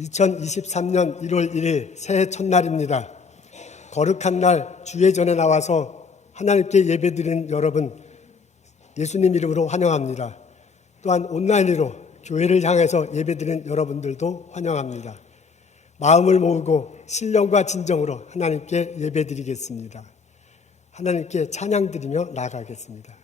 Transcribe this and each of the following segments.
2023년 1월 1일 새해 첫날입니다. 거룩한 날 주의 전에 나와서 하나님께 예배드리는 여러분 예수님 이름으로 환영합니다. 또한 온라인으로 교회를 향해서 예배드리는 여러분들도 환영합니다. 마음을 모으고 신령과 진정으로 하나님께 예배드리겠습니다. 하나님께 찬양드리며 나아가겠습니다.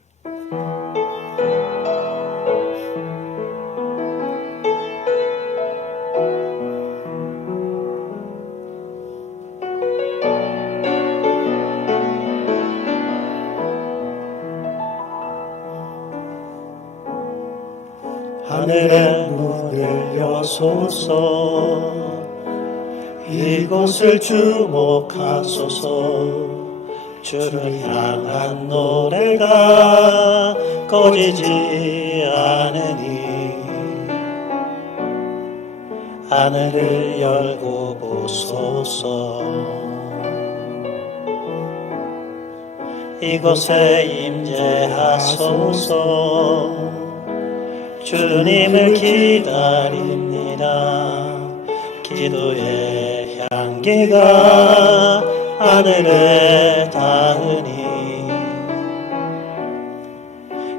하늘의 문을 여소서, 이곳을 주목하소서. 주를 향한 노래가 꺼지지 않으니 하늘을 열고 보소서. 이곳에 임재하소서. 주님을 기다립니다. 기도의 향기가 하늘에 닿으니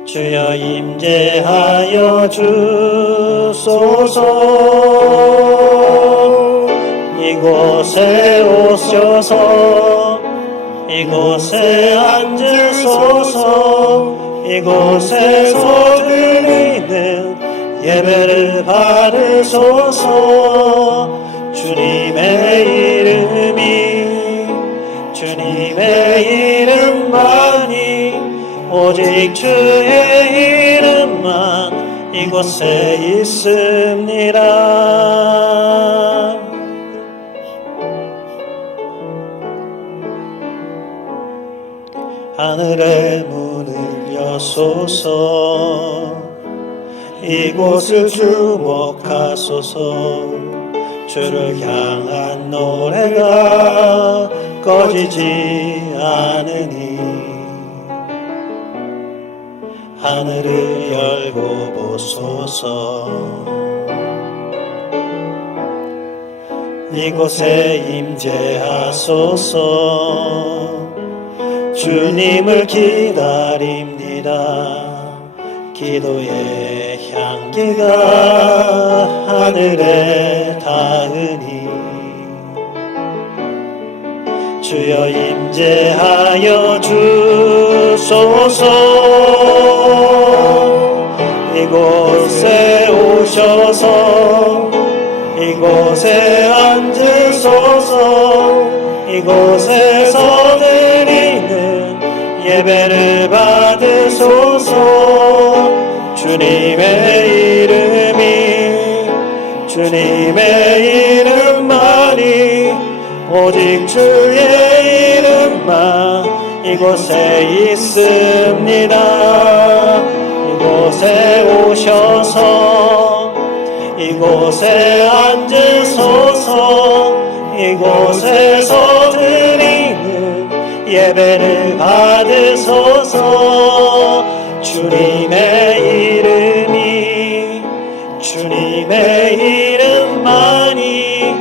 주여 임재하여 주소서. 이곳에 오셔서 이곳에 앉으소서. 이곳에서 드리는 예배를 받으소서. 주님의 이름만이 오직 주의 이름만 이곳에 있습니다. 하늘의 문을 여소서. 이곳을 주목하소서. 주를 향한 노래가 꺼지지 않으니 하늘을 열고 보소서. 이곳에 임재하소서. 주님을 기다립니다. 기도의 향기가 하늘에 닿으니 주여 임재하여 주소서. 이곳에 오셔서 이곳에 앉으소서. 이곳에서 드리는 예배를 받으소서. 주님의 이름만이 오직 주의 이름만 이곳에 있습니다. 이곳에 오셔서 이곳에 앉으소서. 이곳에서 드리는 예배를 받으소서. 주님의 이름만이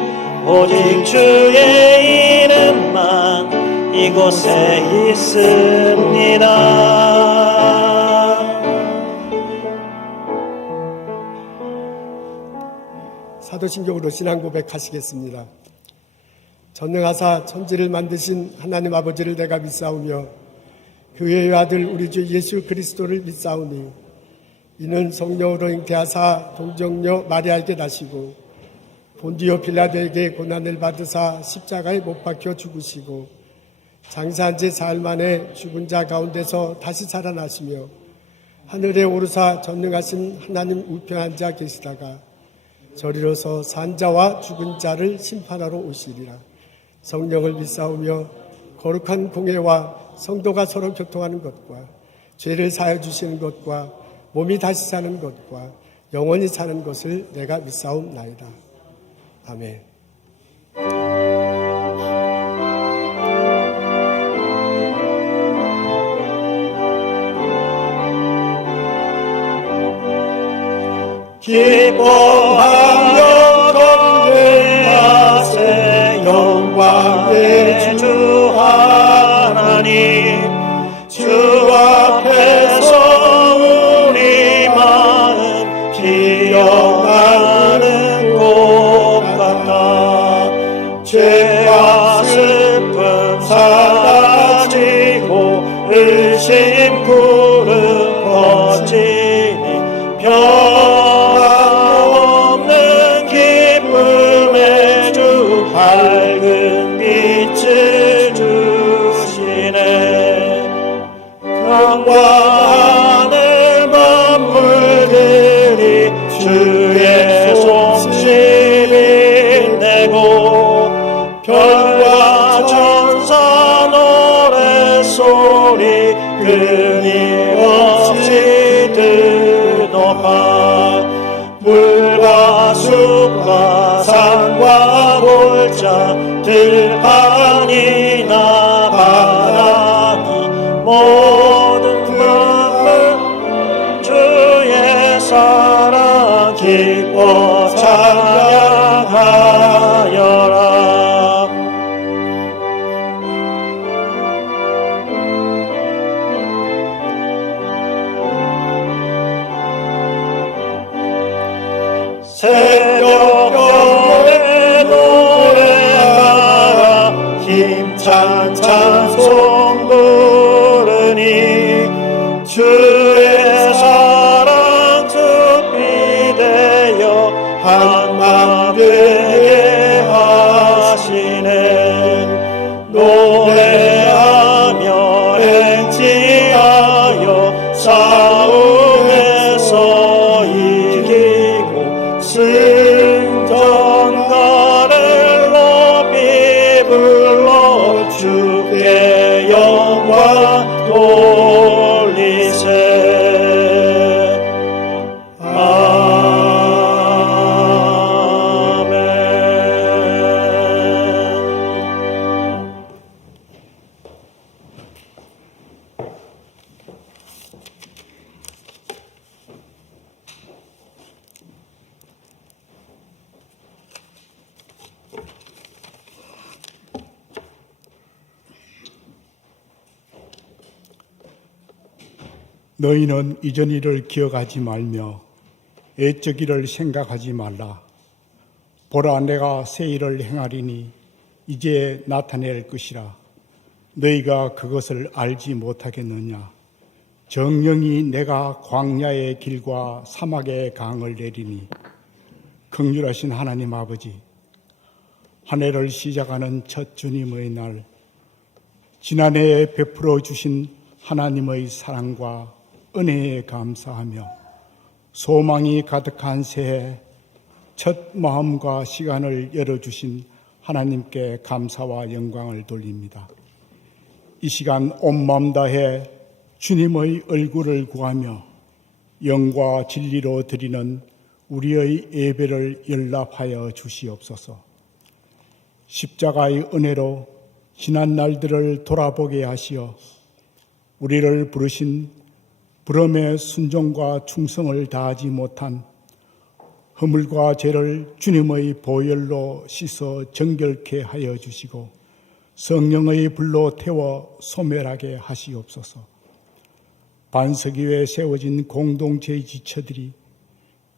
오직 주의 이름만 이곳에 있습니다. 사도신경으로 신앙 고백하시겠습니다. 전능하사 천지를 만드신 하나님 아버지를 내가 믿사오며 그의 아들 우리 주 예수 그리스도를 믿사오니 이는 성령으로 잉태하사 동정녀 마리아에게 나시고 본디오 빌라도에게 고난을 받으사 십자가에 못 박혀 죽으시고 장사한 지 사흘 만에 죽은 자 가운데서 다시 살아나시며 하늘에 오르사 전능하신 하나님 우편에 앉아 계시다가 저리로서 산 자와 죽은 자를 심판하러 오시리라. 성령을 믿사오며 거룩한 공회와 성도가 서로 교통하는 것과 죄를 사하여 주시는 것과 몸이 다시 사는 것과 영원히 사는 것을 내가 믿사옵나이다. 아멘. 기뻐하며 찬양하여라. 새벽경에 노래하라 힘찬 찬송 부르니 주의 사랑 숲이 되어 한맘 되게 하시네. 노래하며 행진하여 싸움에서 이기고 승전가를 높이 불러 주께 영광 돌리세. 너희는 이전 일을 기억하지 말며 애적 일을 생각하지 말라. 보라, 내가 새 일을 행하리니 이제 나타낼 것이라. 너희가 그것을 알지 못하겠느냐. 정령이 내가 광야의 길과 사막의 강을 내리니. 긍휼하신 하나님 아버지, 한 해를 시작하는 첫 주님의 날, 지난해에 베풀어 주신 하나님의 사랑과 은혜에 감사하며 소망이 가득한 새해 첫 마음과 시간을 열어주신 하나님께 감사와 영광을 돌립니다. 이 시간 온 마음 다해 주님의 얼굴을 구하며 영과 진리로 드리는 우리의 예배를 연락하여 주시옵소서. 십자가의 은혜로 지난 날들을 돌아보게 하시어 우리를 부르신 부름의 순종과 충성을 다하지 못한 허물과 죄를 주님의 보혈로 씻어 정결케 하여 주시고 성령의 불로 태워 소멸하게 하시옵소서. 반석 위에 세워진 공동체의 지체들이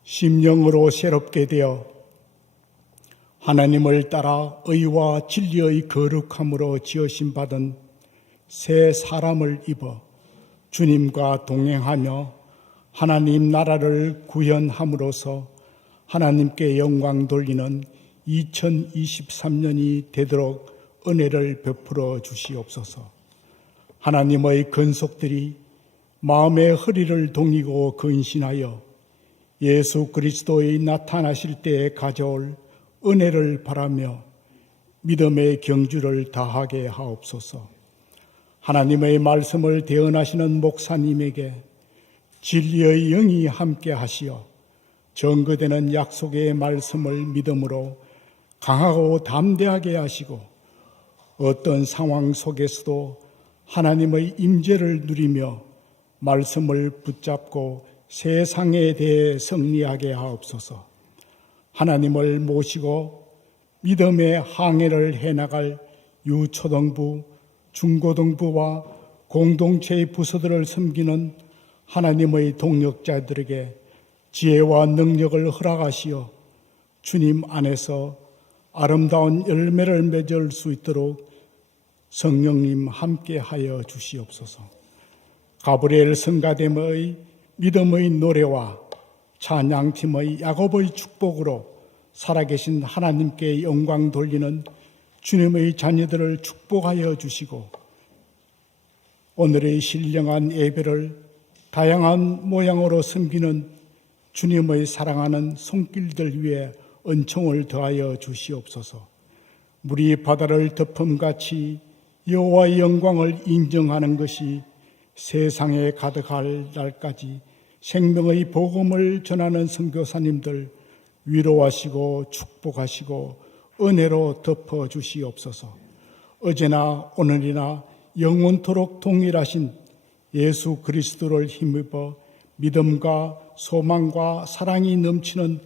심령으로 새롭게 되어 하나님을 따라 의와 진리의 거룩함으로 지으심 받은 새 사람을 입어 주님과 동행하며 하나님 나라를 구현함으로써 하나님께 영광 돌리는 2023년이 되도록 은혜를 베풀어 주시옵소서. 하나님의 근속들이 마음의 허리를 동이고 근신하여 예수 그리스도의 나타나실 때에 가져올 은혜를 바라며 믿음의 경주를 다하게 하옵소서. 하나님의 말씀을 대언하시는 목사님에게 진리의 영이 함께 하시어 증거되는 약속의 말씀을 믿음으로 강하고 담대하게 하시고 어떤 상황 속에서도 하나님의 임재를 누리며 말씀을 붙잡고 세상에 대해 승리하게 하옵소서. 하나님을 모시고 믿음의 항해를 해나갈 유초등부, 중고등부와 공동체의 부서들을 섬기는 하나님의 동역자들에게 지혜와 능력을 허락하시어 주님 안에서 아름다운 열매를 맺을 수 있도록 성령님 함께하여 주시옵소서. 가브리엘 성가대의 믿음의 노래와 찬양팀의 야곱의 축복으로 살아계신 하나님께 영광 돌리는 주님의 자녀들을 축복하여 주시고 오늘의 신령한 예배를 다양한 모양으로 섬기는 주님의 사랑하는 손길들 위에 은총을 더하여 주시옵소서. 물이 바다를 덮음같이 여호와의 영광을 인정하는 것이 세상에 가득할 날까지 생명의 복음을 전하는 선교사님들 위로하시고 축복하시고 은혜로 덮어 주시옵소서. 어제나 오늘이나 영원토록 동일하신 예수 그리스도를 힘입어 믿음과 소망과 사랑이 넘치는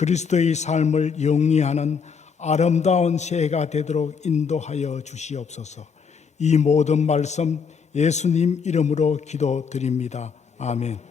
그리스도의 삶을 영위하는 아름다운 새해가 되도록 인도하여 주시옵소서. 이 모든 말씀 예수님 이름으로 기도드립니다. 아멘.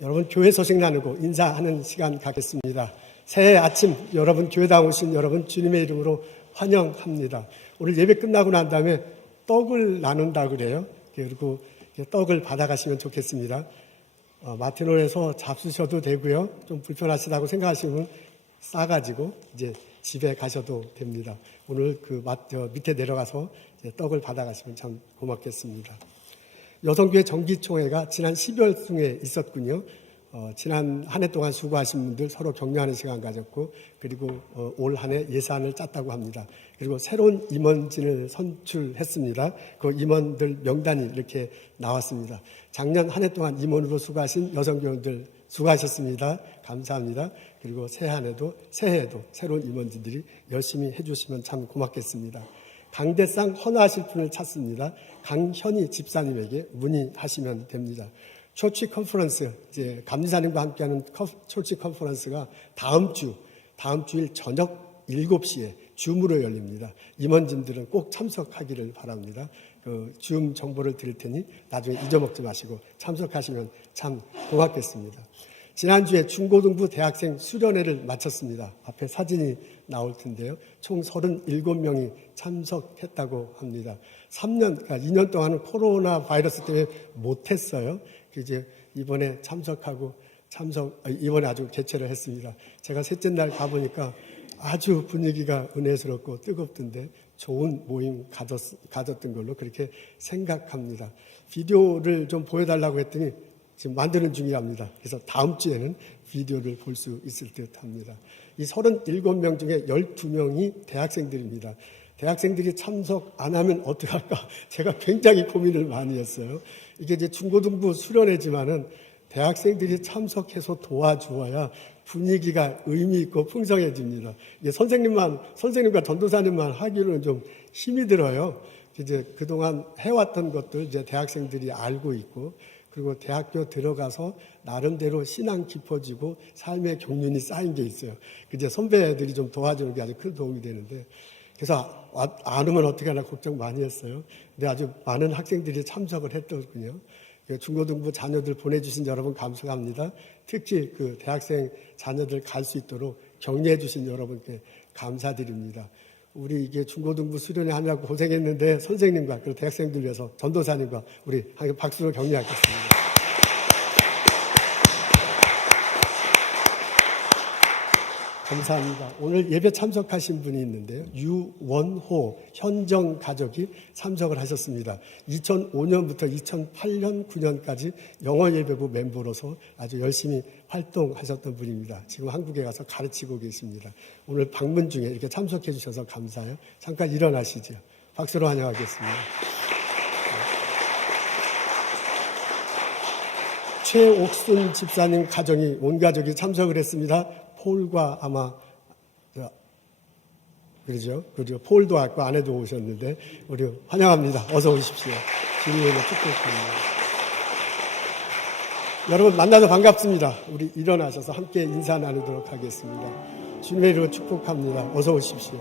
여러분 교회 소식 나누고 인사하는 시간 갖겠습니다. 새해 아침 여러분 교회당 오신 여러분 주님의 이름으로 환영합니다. 오늘 예배 끝나고 난 다음에 떡을 나눈다 그래요. 그리고 떡을 받아가시면 좋겠습니다. 마트노에서 잡수셔도 되고요. 좀 불편하시다고 생각하시면 싸가지고 이제 집에 가셔도 됩니다. 오늘 밑에 내려가서 떡을 받아가시면 참 고맙겠습니다. 여성교회 정기총회가 지난 12월 중에 있었군요. 지난 한 해 동안 수고하신 분들 서로 격려하는 시간 가졌고, 그리고 올 한 해 예산을 짰다고 합니다. 그리고 새로운 임원진을 선출했습니다. 그 임원들 명단이 이렇게 나왔습니다. 작년 한 해 동안 임원으로 수고하신 여성교원들 수고하셨습니다. 감사합니다. 그리고 새해에도 새로운 임원진들이 열심히 해주시면 참 고맙겠습니다. 강대상 헌화하실 분을 찾습니다. 강현희 집사님에게 문의하시면 됩니다. 초치 컨퍼런스, 이제 감리사님과 함께하는 초치 컨퍼런스가 다음 주일 저녁 7시에 줌으로 열립니다. 임원진들은 꼭 참석하기를 바랍니다. 줌 정보를 드릴 테니 나중에 잊어먹지 마시고 참석하시면 참 고맙겠습니다. 지난주에 중고등부 대학생 수련회를 마쳤습니다. 앞에 사진이 나올 텐데요. 총 37명이 참석했다고 합니다. 2년 동안은 코로나 바이러스 때문에 못했어요. 이제 이번에 이번에 아주 개최를 했습니다. 제가 셋째 날 가보니까 아주 분위기가 은혜스럽고 뜨겁던데 좋은 모임 가졌던 걸로 그렇게 생각합니다. 비디오를 좀 보여달라고 했더니 지금 만드는 중이랍니다. 그래서 다음 주에는 비디오를 볼 수 있을 듯 합니다. 이 37명 중에 12명이 대학생들입니다. 대학생들이 참석 안 하면 어떡할까? 제가 굉장히 고민을 많이 했어요. 이게 이제 중고등부 수련회지만은 대학생들이 참석해서 도와주어야 분위기가 의미 있고 풍성해집니다. 이게 선생님과 전도사님만 하기로는 좀 힘이 들어요. 이제 그동안 해왔던 것들 이제 대학생들이 알고 있고, 그리고 대학교 들어가서 나름대로 신앙 깊어지고 삶의 경륜이 쌓인 게 있어요. 이제 선배들이 좀 도와주는 게 아주 큰 도움이 되는데, 그래서 안 오면 어떻게 하나 걱정 많이 했어요. 근데 아주 많은 학생들이 참석을 했더군요. 중고등부 자녀들 보내주신 여러분 감사합니다. 특히 그 대학생 자녀들 갈 수 있도록 격려해 주신 여러분께 감사드립니다. 우리 이게 중고등부 수련회 하느라고 고생했는데 선생님과 그리고 대학생들 위해서 전도사님과 우리 박수로 격려하겠습니다. 감사합니다. 오늘 예배 참석하신 분이 있는데요. 유원호 현정 가족이 참석을 하셨습니다. 2005년부터 2008년, 9년까지 영어 예배부 멤버로서 아주 열심히 활동하셨던 분입니다. 지금 한국에 가서 가르치고 계십니다. 오늘 방문 중에 이렇게 참석해 주셔서 감사해요. 잠깐 일어나시죠. 박수로 환영하겠습니다. 최옥순 집사님 가정이 온 가족이 참석을 했습니다. 폴과 아마 그러죠. 폴도 왔고 아내도 오셨는데 우리 환영합니다. 어서 오십시오. 주님의 축복합니다. 여러분 만나서 반갑습니다. 우리 일어나셔서 함께 인사 나누도록 하겠습니다. 주님의 이름으로 축복합니다. 어서 오십시오.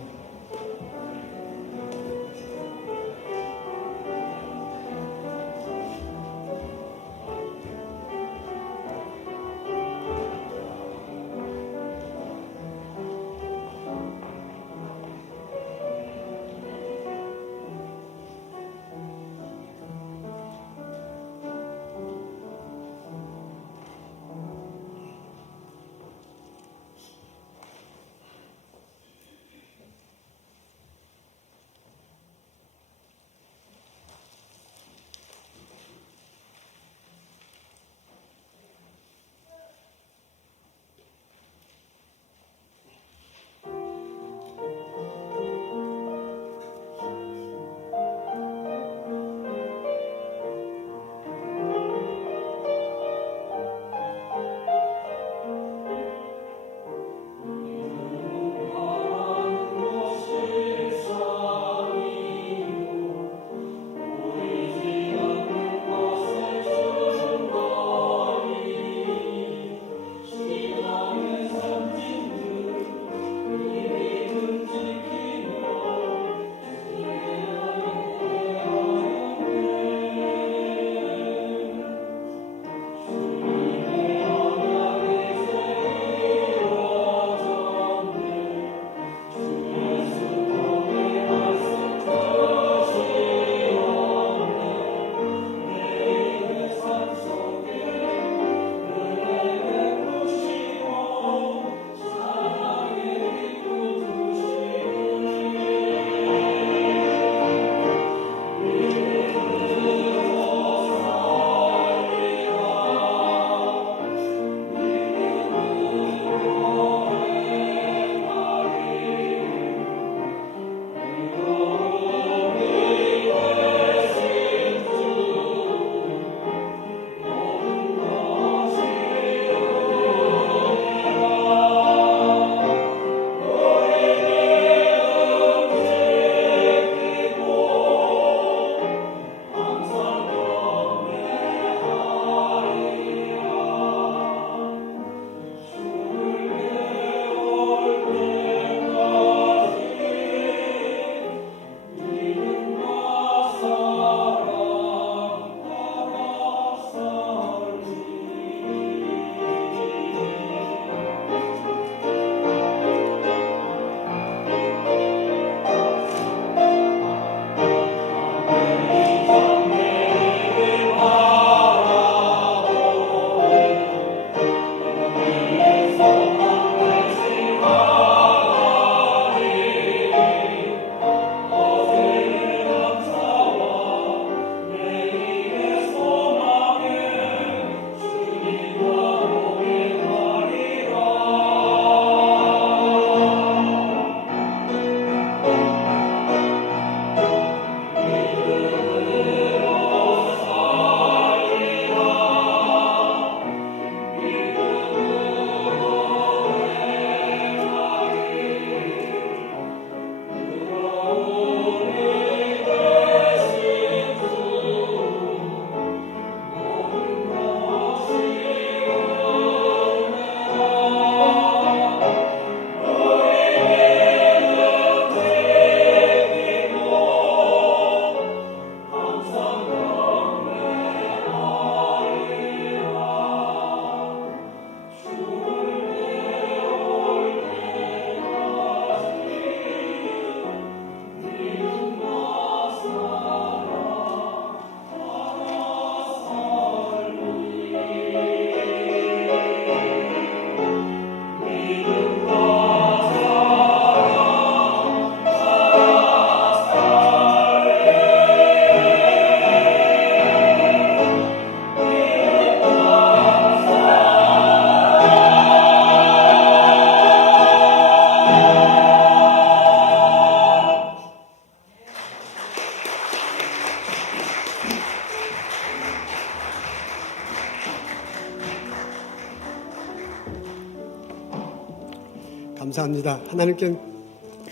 감사합니다. 하나님께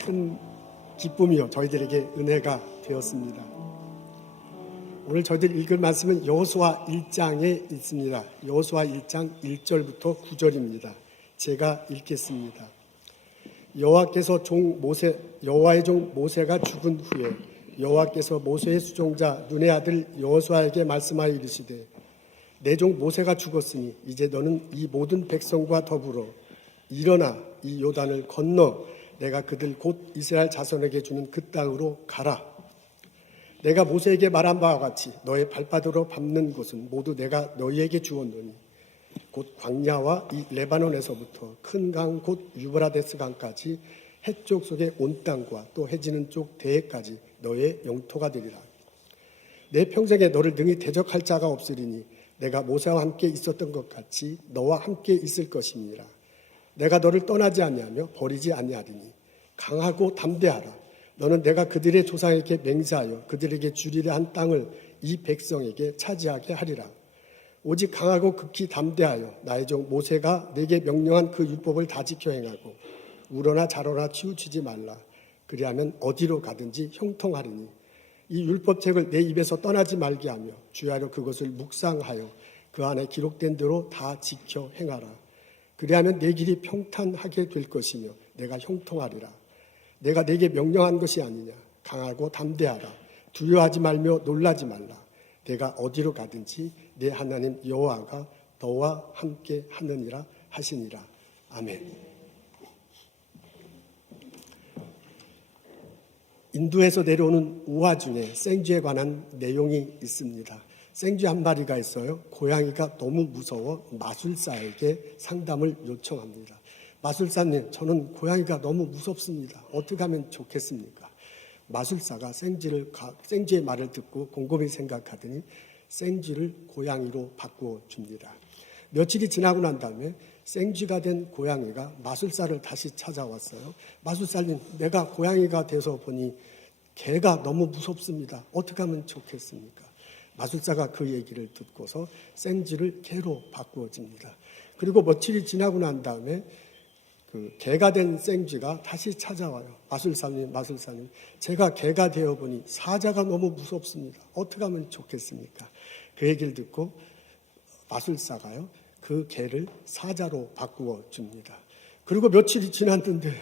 큰 기쁨이요 저희들에게 은혜가 되었습니다. 오늘 저희들이 읽을 말씀은 여호수아 1장에 있습니다. 여호수아 1장 1절부터 9절입니다. 제가 읽겠습니다. 여호와의 종 모세가 죽은 후에 여호와께서 모세의 수종자 눈의 아들 여호수아에게 말씀하여 이르시되 내 종 모세가 죽었으니 이제 너는 이 모든 백성과 더불어 일어나 이 요단을 건너 내가 그들 곧 이스라엘 자손에게 주는 그 땅으로 가라. 내가 모세에게 말한 바와 같이 너의 발바닥으로 밟는 곳은 모두 내가 너희에게 주었노니 곧 광야와 이 레바논에서부터 큰 강 곧 유브라데스 강까지 해쪽 속의 온 땅과 또 해지는 쪽 대해까지 너의 영토가 되리라. 내 평생에 너를 능히 대적할 자가 없으리니 내가 모세와 함께 있었던 것 같이 너와 함께 있을 것임이라. 내가 너를 떠나지 아니하며 버리지 아니하리니 강하고 담대하라. 너는 내가 그들의 조상에게 맹세하여 그들에게 주리라 한 땅을 이 백성에게 차지하게 하리라. 오직 강하고 극히 담대하여 나의 종 모세가 내게 명령한 그 율법을 다 지켜 행하고 우러나 자러나 치우치지 말라. 그리하면 어디로 가든지 형통하리니 이 율법책을 내 입에서 떠나지 말게 하며 주야로 그것을 묵상하여 그 안에 기록된 대로 다 지켜 행하라. 그리하면 내 길이 평탄하게 될 것이며 내가 형통하리라. 내가 내게 명령한 것이 아니냐. 강하고 담대하라. 두려워하지 말며 놀라지 말라. 내가 어디로 가든지 내 하나님 여호와가 너와 함께 하느니라 하시니라. 아멘. 인도에서 내려오는 우화 중에 생쥐에 관한 내용이 있습니다. 생쥐 한 마리가 있어요. 고양이가 너무 무서워 마술사에게 상담을 요청합니다. 마술사님, 저는 고양이가 너무 무섭습니다. 어떻게 하면 좋겠습니까? 마술사가 생쥐의 말을 듣고 곰곰이 생각하더니 생쥐를 고양이로 바꾸어 줍니다. 며칠이 지나고 난 다음에 생쥐가 된 고양이가 마술사를 다시 찾아왔어요. 마술사님, 내가 고양이가 돼서 보니 개가 너무 무섭습니다. 어떻게 하면 좋겠습니까? 마술사가 그 얘기를 듣고서 생쥐를 개로 바꾸어 줍니다. 그리고 며칠이 지나고 난 다음에 그 개가 된 생쥐가 다시 찾아와요. 마술사님, 제가 개가 되어 보니 사자가 너무 무섭습니다. 어떻게 하면 좋겠습니까? 그 얘기를 듣고 마술사가요, 그 개를 사자로 바꾸어 줍니다. 그리고 며칠이 지났는데,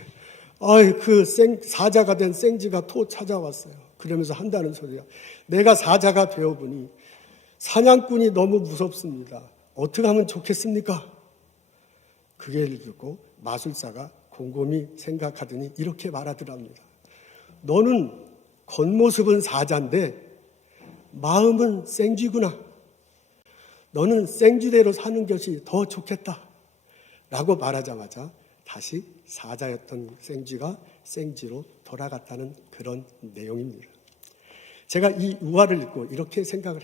사자가 된 생쥐가 또 찾아왔어요. 그러면서 한다는 소리야. 내가 사자가 되어 보니 사냥꾼이 너무 무섭습니다. 어떻게 하면 좋겠습니까? 그 얘기를 듣고 마술사가 곰곰이 생각하더니 이렇게 말하더랍니다. 너는 겉모습은 사자인데 마음은 생쥐구나. 너는 생쥐대로 사는 것이 더 좋겠다. 라고 말하자마자 다시 사자였던 생쥐가 생쥐로 돌아갔다는 그런 내용입니다. 제가 이 우화를 읽고 이렇게 생각해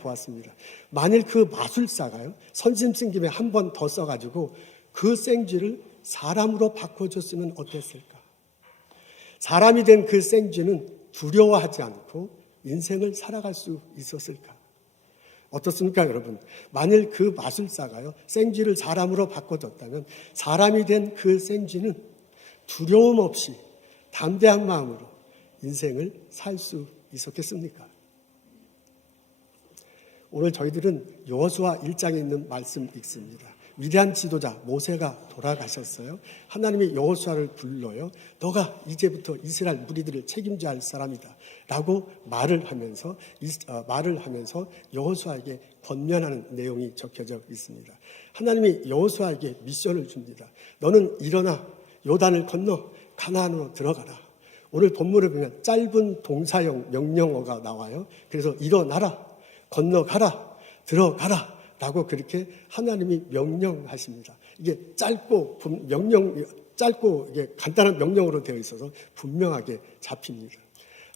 보았습니다. 만일 그 마술사가요, 선심 쓴 김에 한 번 더 써가지고 그 생쥐를 사람으로 바꿔줬으면 어땠을까? 사람이 된 그 생쥐는 두려워하지 않고 인생을 살아갈 수 있었을까? 어떻습니까, 여러분? 만일 그 마술사가요, 생쥐를 사람으로 바꿔줬다면 사람이 된 그 생쥐는 두려움 없이 담대한 마음으로 인생을 살 수 있었겠습니까? 오늘 저희들은 여호수아 1장에 있는 말씀 읽습니다. 위대한 지도자 모세가 돌아가셨어요. 하나님이 여호수아를 불러요. 너가 이제부터 이스라엘 무리들을 책임져야 할 사람이다 라고 말을 하면서 여호수아에게 권면하는 내용이 적혀져 있습니다. 하나님이 여호수아에게 미션을 줍니다. 너는 일어나 요단을 건너 가나안으로 들어가라. 오늘 본문을 보면 짧은 동사형 명령어가 나와요. 그래서 일어나라, 건너가라, 들어가라 라고 그렇게 하나님이 명령하십니다. 이게 짧고 이게 간단한 명령으로 되어 있어서 분명하게 잡힙니다.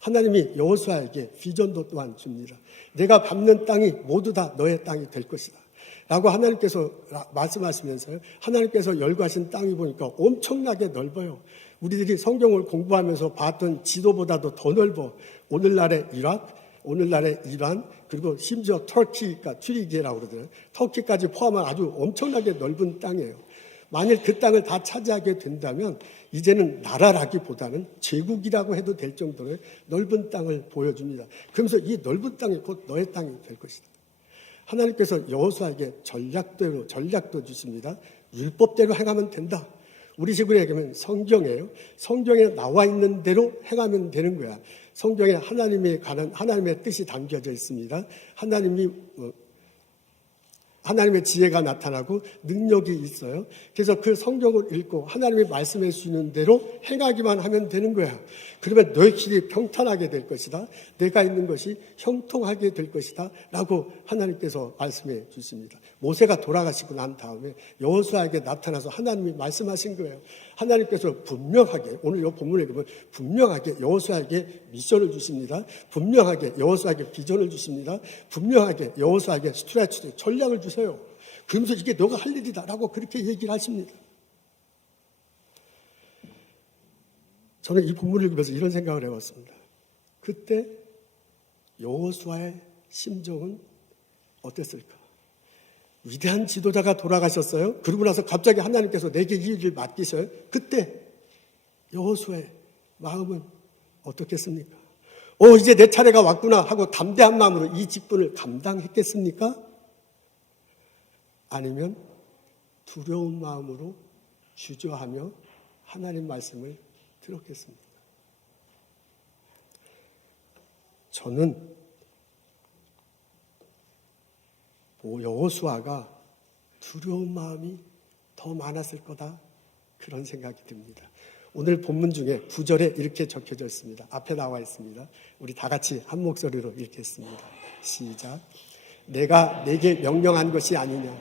하나님이 여호수아에게 비전도 또한 줍니다. 내가 밟는 땅이 모두 다 너의 땅이 될 것이다 라고 하나님께서 말씀하시면서요, 하나님께서 열거하신 땅이 보니까 엄청나게 넓어요. 우리들이 성경을 공부하면서 봤던 지도보다도 더 넓어. 오늘날의 이락, 오늘날의 이란, 그리고 심지어 터키가 튀르키예라고 그러잖아요. 터키까지 포함한 아주 엄청나게 넓은 땅이에요. 만일 그 땅을 다 차지하게 된다면 이제는 나라라기보다는 제국이라고 해도 될 정도의 넓은 땅을 보여줍니다. 그러면서 이 넓은 땅이 곧 너의 땅이 될 것이다. 하나님께서 여호수아에게 전략도 주십니다. 율법대로 행하면 된다. 우리 식으로 얘기하면 성경이에요. 성경에 나와 있는 대로 행하면 되는 거야. 성경에 하나님에 관한 하나님의 뜻이 담겨져 있습니다. 하나님의 지혜가 나타나고 능력이 있어요. 그래서 그 성경을 읽고 하나님이 말씀해 주시는 대로 행하기만 하면 되는 거야. 그러면 너의 길이 평탄하게 될 것이다. 내가 있는 것이 형통하게 될 것이다. 라고 하나님께서 말씀해 주십니다. 모세가 돌아가시고 난 다음에 여호수아에게 나타나서 하나님이 말씀하신 거예요. 하나님께서 분명하게, 오늘 이 본문에 보면 분명하게 여호수아에게 미션을 주십니다. 분명하게 여호수아에게 비전을 주십니다. 분명하게 여호수아에게 스트레치, 전략을 주세요. 그러면서 이게 너가 할 일이다 라고 그렇게 얘기를 하십니다. 저는 이 본문을 읽으면서 이런 생각을 해봤습니다. 그때 여호수아의 심정은 어땠을까? 위대한 지도자가 돌아가셨어요. 그러고 나서 갑자기 하나님께서 내게 이 일을 맡기셔요. 그때 여호수아의 마음은 어떻겠습니까? 이제 내 차례가 왔구나 하고 담대한 마음으로 이 직분을 감당했겠습니까? 아니면 두려운 마음으로 주저하며 하나님 말씀을 들었겠습니까? 저는 여호수아가 두려운 마음이 더 많았을 거다, 그런 생각이 듭니다. 오늘 본문 중에 9절에 이렇게 적혀져 있습니다. 앞에 나와 있습니다. 우리 다 같이 한 목소리로 읽겠습니다. 시작. 내가 내게 명령한 것이 아니냐.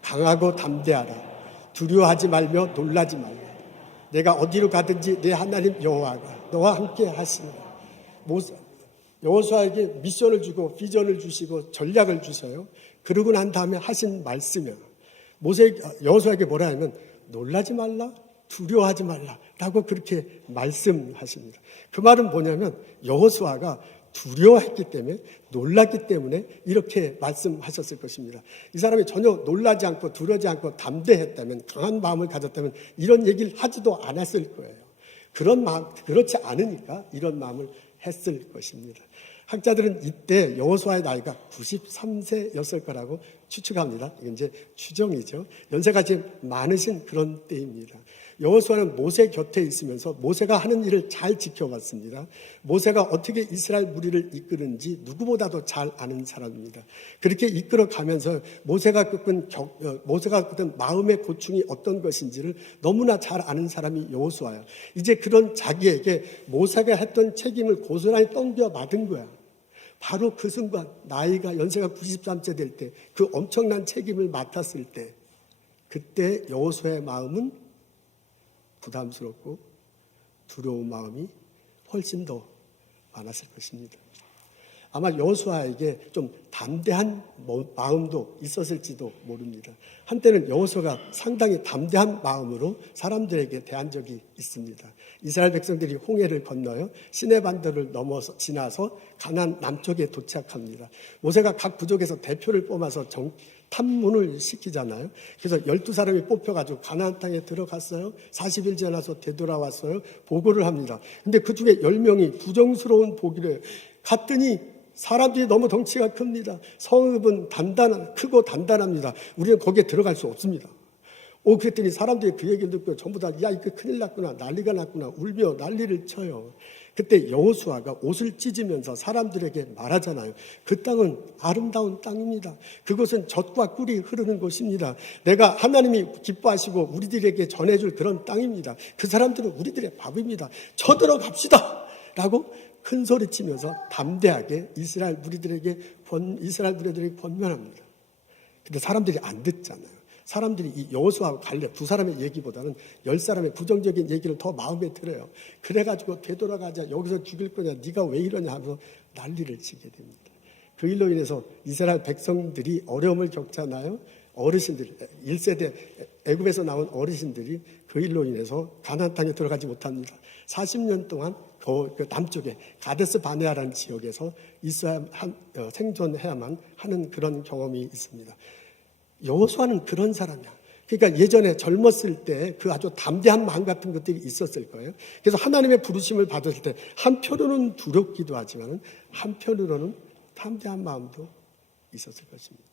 강하고 담대하라. 두려워하지 말며 놀라지 말라. 내가 어디로 가든지 내 하나님 여호와가 너와 함께 하시니라. 여호수아에게 미션을 주고 비전을 주시고 전략을 주셔요. 그러고 난 다음에 하신 말씀이야. 여호수아에게 뭐라 하면 놀라지 말라, 두려워하지 말라라고 그렇게 말씀하십니다. 그 말은 뭐냐면 여호수아가 두려워했기 때문에, 놀랐기 때문에 이렇게 말씀하셨을 것입니다. 이 사람이 전혀 놀라지 않고 두려워하지 않고 담대했다면, 강한 마음을 가졌다면 이런 얘기를 하지도 않았을 거예요. 그렇지 않으니까 이런 마음을 했을 것입니다. 학자들은 이때 여호수아의 나이가 93세였을 거라고 추측합니다. 이게 이제 추정이죠. 연세가 지금 많으신 그런 때입니다. 여호수아는 모세 곁에 있으면서 모세가 하는 일을 잘 지켜봤습니다. 모세가 어떻게 이스라엘 무리를 이끄는지 누구보다도 잘 아는 사람입니다. 그렇게 이끌어가면서 모세가 겪은 마음의 고충이 어떤 것인지를 너무나 잘 아는 사람이 여호수아예요. 이제 그런 자기에게 모세가 했던 책임을 고스란히 넘겨받은 거야. 바로 그 순간 연세가 93세 될 때, 그 엄청난 책임을 맡았을 때, 그때 여호수아의 마음은 부담스럽고 두려운 마음이 훨씬 더 많았을 것입니다. 아마 여호수아에게 좀 담대한 마음도 있었을지도 모릅니다. 한때는 여호수아가 상당히 담대한 마음으로 사람들에게 대한 적이 있습니다. 이스라엘 백성들이 홍해를 건너요, 시내 반도를 지나서 가나안 남쪽에 도착합니다. 모세가 각 부족에서 대표를 뽑아서 탐문을 시키잖아요. 그래서 12사람이 뽑혀가지고 가나안 땅에 들어갔어요. 40일 지나서 되돌아왔어요. 보고를 합니다. 근데 그 중에 10명이 부정스러운 보기를 갔더니 사람들이 너무 덩치가 큽니다. 성읍은 크고 단단합니다. 우리는 거기에 들어갈 수 없습니다. 그랬더니 사람들이 그 얘기를 듣고 전부 다 야, 이거 큰일 났구나, 난리가 났구나, 울며 난리를 쳐요. 그때 여호수아가 옷을 찢으면서 사람들에게 말하잖아요. 그 땅은 아름다운 땅입니다. 그곳은 젖과 꿀이 흐르는 곳입니다. 내가 하나님이 기뻐하시고 우리들에게 전해줄 그런 땅입니다. 그 사람들은 우리들의 밥입니다. 쳐들어갑시다 라고 큰 소리치면서 담대하게 이스라엘 무리들에게 권면합니다. 근데 사람들이 안 듣잖아요. 사람들이 이 여호수아와 갈렙 두 사람의 얘기보다는 10사람의 부정적인 얘기를 더 마음에 들어요. 그래가지고 되돌아가자, 여기서 죽일 거냐, 네가 왜 이러냐 하면서 난리를 치게 됩니다. 그 일로 인해서 이스라엘 백성들이 어려움을 겪잖아요. 어르신들, 1세대 애굽에서 나온 어르신들이 그 일로 인해서 가나안 땅에 들어가지 못합니다. 40년 동안 그 남쪽에 가데스 바네아라는 지역에서 생존해야만 하는 그런 경험이 있습니다. 여호수아는 그런 사람이야. 그러니까 예전에 젊었을 때 그 아주 담대한 마음 같은 것들이 있었을 거예요. 그래서 하나님의 부르심을 받았을 때 한편으로는 두렵기도 하지만 한편으로는 담대한 마음도 있었을 것입니다.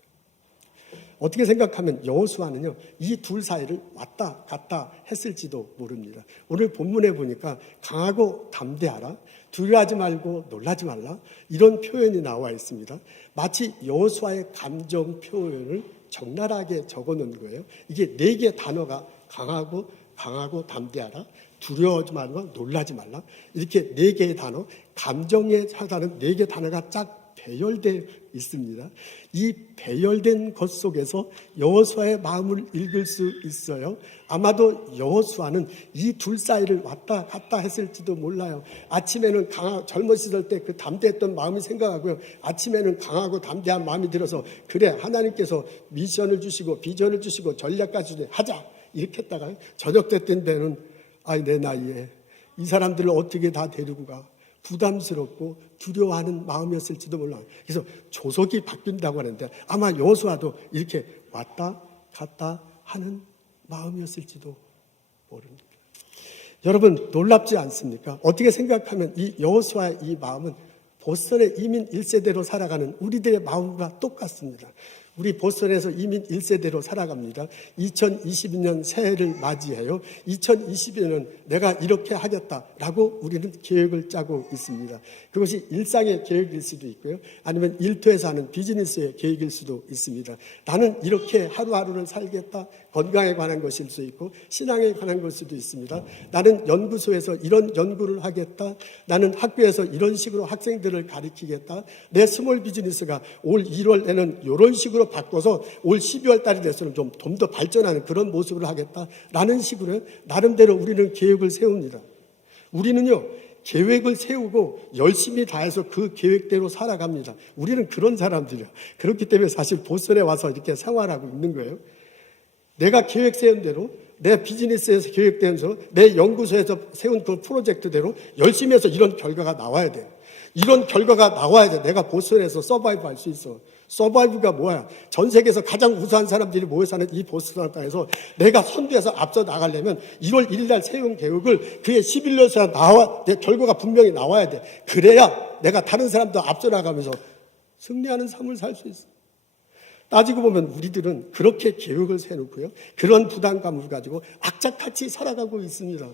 어떻게 생각하면 여호수아는요, 이 둘 사이를 왔다 갔다 했을지도 모릅니다. 오늘 본문에 보니까 강하고 담대하라, 두려워하지 말고 놀라지 말라, 이런 표현이 나와 있습니다. 마치 여호수아의 감정 표현을 적나라하게 적어놓은 거예요. 이게 4개의 단어가 강하고 담대하라, 두려워하지 말고 놀라지 말라, 이렇게 4개의 단어, 감정에 해당하는 4개의 단어가 쫙 배열되어 있습니다. 이 배열된 것 속에서 여호수아의 마음을 읽을 수 있어요. 아마도 여호수아는 이 둘 사이를 왔다 갔다 했을지도 몰라요. 아침에는 젊었을 때 그 담대했던 마음이 생각하고요, 아침에는 강하고 담대한 마음이 들어서 그래, 하나님께서 미션을 주시고 비전을 주시고 전략까지 하자 이렇게 했다가 저녁 됐던 데는 내 나이에 이 사람들을 어떻게 다 데리고 가, 부담스럽고 두려워하는 마음이었을지도 몰라요. 그래서 조석이 바뀐다고 하는데 아마 여호수아도 이렇게 왔다 갔다 하는 마음이었을지도 모릅니다. 여러분, 놀랍지 않습니까? 어떻게 생각하면 이 여호수아의 이 마음은 보스턴의 이민 1세대로 살아가는 우리들의 마음과 똑같습니다. 우리 보스턴에서 이민 1세대로 살아갑니다. 2022년 새해를 맞이해요. 2022년은 내가 이렇게 하겠다라고 우리는 계획을 짜고 있습니다. 그것이 일상의 계획일 수도 있고요, 아니면 일터에서 하는 비즈니스의 계획일 수도 있습니다. 나는 이렇게 하루하루를 살겠다. 건강에 관한 것일 수 있고 신앙에 관한 것일 수도 있습니다. 나는 연구소에서 이런 연구를 하겠다. 나는 학교에서 이런 식으로 학생들을 가르치겠다. 내 스몰 비즈니스가 올 1월에는 이런 식으로 바꿔서 올 12월 달이 돼서는 좀 더 발전하는 그런 모습을 하겠다라는 식으로 나름대로 우리는 계획을 세웁니다. 우리는요, 계획을 세우고 열심히 다해서 그 계획대로 살아갑니다. 우리는 그런 사람들이야. 그렇기 때문에 사실 보스턴에 와서 이렇게 생활하고 있는 거예요. 내가 계획 세운 대로, 내 비즈니스에서 계획된 대로, 내 연구소에서 세운 그 프로젝트대로 열심히 해서 이런 결과가 나와야 돼. 이런 결과가 나와야 돼. 내가 보스턴에서 서바이브 할 수 있어. 서바이브가 뭐야? 전 세계에서 가장 우수한 사람들이 모여 사는 이 보스턴 땅에서 내가 선두에서 앞서 나가려면 1월 1일 날 세운 계획을 그의 11년째 내 결과가 분명히 나와야 돼. 그래야 내가 다른 사람도 앞서 나가면서 승리하는 삶을 살 수 있어. 따지고 보면 우리들은 그렇게 계획을 세우고요, 그런 부담감을 가지고 악착같이 살아가고 있습니다.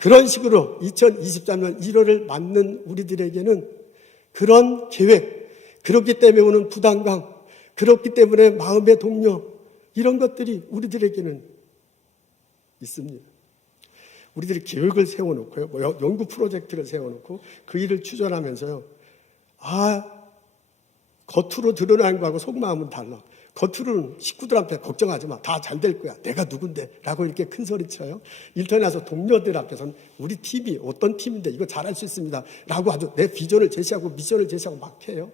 그런 식으로 2023년 1월을 맞는 우리들에게는 그런 계획, 그렇기 때문에 오는 부담감, 그렇기 때문에 마음의 동력, 이런 것들이 우리들에게는 있습니다. 우리들이 계획을 세워놓고요, 연구 프로젝트를 세워놓고 그 일을 추진하면서요, 겉으로 드러나는 거하고 속마음은 달라. 겉으로는 식구들한테 걱정하지 마, 다 잘 될 거야, 내가 누군데 라고 이렇게 큰 소리 쳐요. 일터에 나서 동료들 앞에서는 우리 팀이 어떤 팀인데 이거 잘할 수 있습니다 라고 아주 내 비전을 제시하고 미션을 제시하고 막 해요.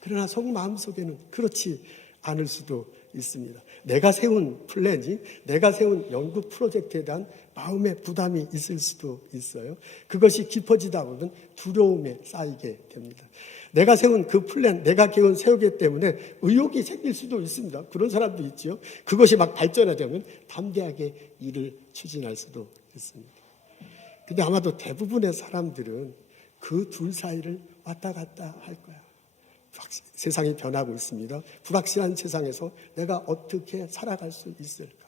그러나 속마음 속에는 그렇지 않을 수도 있습니다. 내가 세운 플랜이, 내가 세운 연구 프로젝트에 대한 마음의 부담이 있을 수도 있어요. 그것이 깊어지다 보면 두려움에 쌓이게 됩니다. 내가 세운 그 플랜, 내가 세우기 때문에 의욕이 생길 수도 있습니다. 그런 사람도 있죠. 그것이 막 발전하자면 담대하게 일을 추진할 수도 있습니다. 근데 아마도 대부분의 사람들은 그 둘 사이를 왔다 갔다 할 거야. 세상이 변하고 있습니다. 불확실한 세상에서 내가 어떻게 살아갈 수 있을까?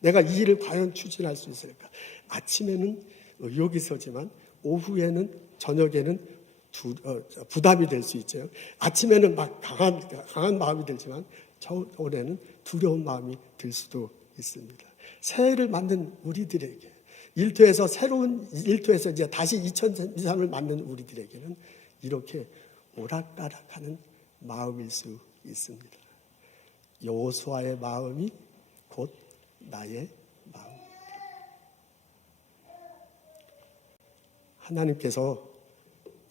내가 이 일을 과연 추진할 수 있을까? 아침에는 의욕이 서지만 오후에는, 저녁에는 부담이 될 수 있죠. 아침에는 막 강한 마음이 들지만 겨울에는 두려운 마음이 들 수도 있습니다. 새해를 맞는 우리들에게, 새로운 일터에서 이제 다시 2023을 맞는 우리들에게는 이렇게 오락가락하는 마음일 수 있습니다. 여호수아의 마음이 곧 나의 마음입니다. 하나님께서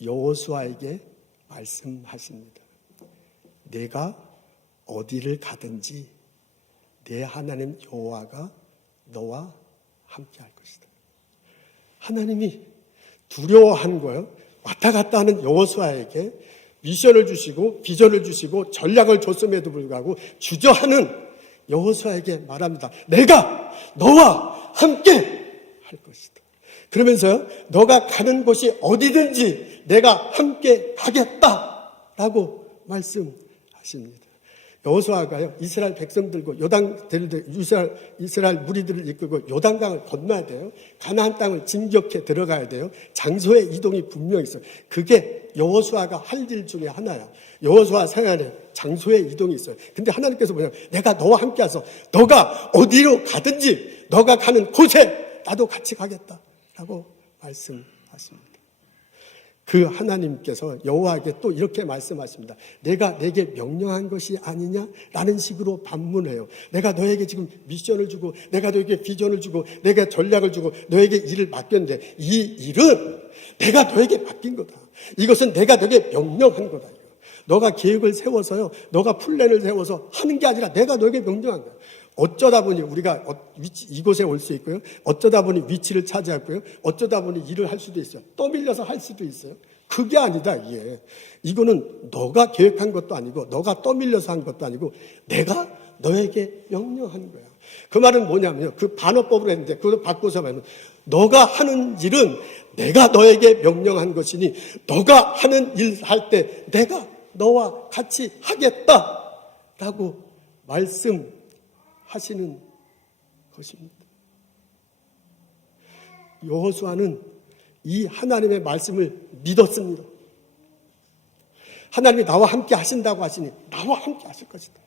여호수아에게 말씀하십니다. 내가 어디를 가든지 내 하나님 여호와가 너와 함께 할 것이다. 하나님이 두려워하는 거예요. 왔다 갔다 하는 여호수아에게 미션을 주시고 비전을 주시고 전략을 줬음에도 불구하고 주저하는 여호수아에게 말합니다. 내가 너와 함께 할 것이다. 그러면서요, 너가 가는 곳이 어디든지 내가 함께 가겠다라고 말씀하십니다. 여호수아가요, 이스라엘 백성들과 이스라엘 무리들을 이끌고 요단강을 건너야 돼요. 가나안 땅을 진격해 들어가야 돼요. 장소의 이동이 분명히 있어요. 그게 여호수아가 할 일 중에 하나야. 여호수아 생활에 장소의 이동이 있어요. 근데 하나님께서 뭐냐면 내가 너와 함께 와서 너가 어디로 가든지 너가 가는 곳에 나도 같이 가겠다라고 말씀하십니다. 그 하나님께서 여호와에게 또 이렇게 말씀하십니다. 내가 내게 명령한 것이 아니냐라는 식으로 반문해요. 내가 너에게 지금 미션을 주고 내가 너에게 비전을 주고 내가 전략을 주고 너에게 일을 맡겼는데 이 일은 내가 너에게 맡긴 거다. 이것은 내가 너에게 명령한 거다. 너가 계획을 세워서요, 너가 플랜을 세워서 하는 게 아니라 내가 너에게 명령한 거야. 어쩌다 보니 우리가 이곳에 올 수 있고요. 어쩌다 보니 위치를 차지하고요. 어쩌다 보니 일을 할 수도 있어요. 떠밀려서 할 수도 있어요. 그게 아니다, 이게. 이거는 너가 계획한 것도 아니고 너가 떠밀려서 한 것도 아니고 내가 너에게 명령한 거야. 그 말은 뭐냐면요. 그 반어법으로 했는데 그걸 바꿔서 말하면 너가 하는 일은 내가 너에게 명령한 것이니 너가 하는 일 할 때 내가 너와 같이 하겠다라고 말씀하시는 것입니다. 여호수아는 이 하나님의 말씀을 믿었습니다. 하나님이 나와 함께 하신다고 하시니 나와 함께 하실 것이다.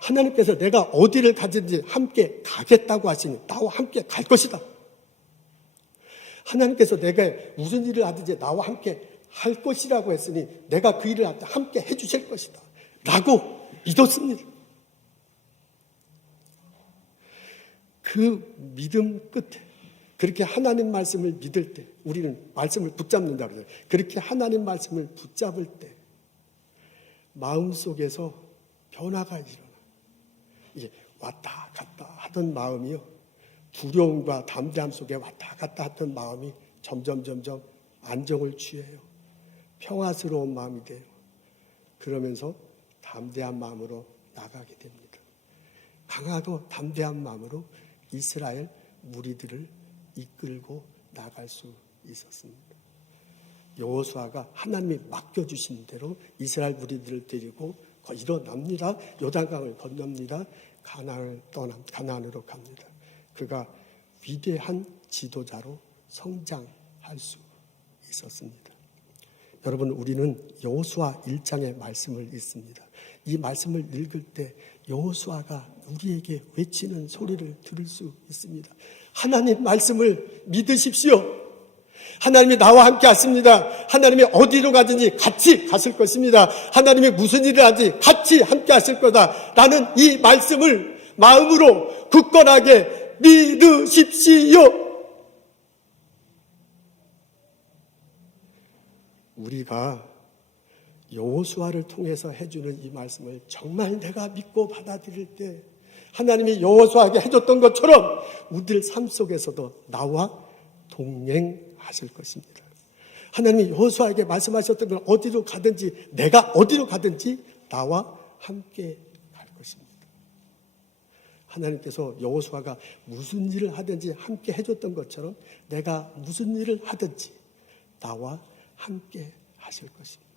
하나님께서 내가 어디를 가든지 함께 가겠다고 하시니 나와 함께 갈 것이다. 하나님께서 내가 무슨 일을 하든지 나와 함께 할 것이라고 했으니 내가 그 일을 할 때 함께 해주실 것이다 라고 믿었습니다. 그 믿음 끝에 그렇게 하나님 말씀을 믿을 때 우리는 말씀을 붙잡는다 그래요. 그렇게 하나님 말씀을 붙잡을 때 마음속에서 변화가 일어나. 이게 왔다 갔다 하던 마음이요, 두려움과 담대함 속에 왔다 갔다 하던 마음이 점점 안정을 취해요. 평화스러운 마음이 돼요. 그러면서 담대한 마음으로 나가게 됩니다. 강하고 담대한 마음으로 이스라엘 무리들을 이끌고 나갈 수 있었습니다. 여호수아가 하나님이 맡겨주신 대로 이스라엘 무리들을 데리고 일어납니다. 요단강을 건넙니다. 가나안으로 갑니다. 그가 위대한 지도자로 성장할 수 있었습니다. 여러분, 우리는 여호수아 1장의 말씀을 읽습니다. 이 말씀을 읽을 때 여호수아가 우리에게 외치는 소리를 들을 수 있습니다. 하나님 말씀을 믿으십시오. 하나님이 나와 함께 하십니다. 하나님이 어디로 가든지 같이 갔을 것입니다. 하나님이 무슨 일을 하든지 같이 함께 하실 거다 라는 이 말씀을 마음으로 굳건하게 믿으십시오. 우리가 여호수아를 통해서 해주는 이 말씀을 정말 내가 믿고 받아들일 때 하나님이 여호수아에게 해줬던 것처럼 우리들 삶 속에서도 나와 동행하실 것입니다. 하나님이 여호수아에게 말씀하셨던 건 어디로 가든지 내가 어디로 가든지 나와 함께 갈 것입니다. 하나님께서 여호수아가 무슨 일을 하든지 함께 해줬던 것처럼 내가 무슨 일을 하든지 나와 함께 하실 것입니다.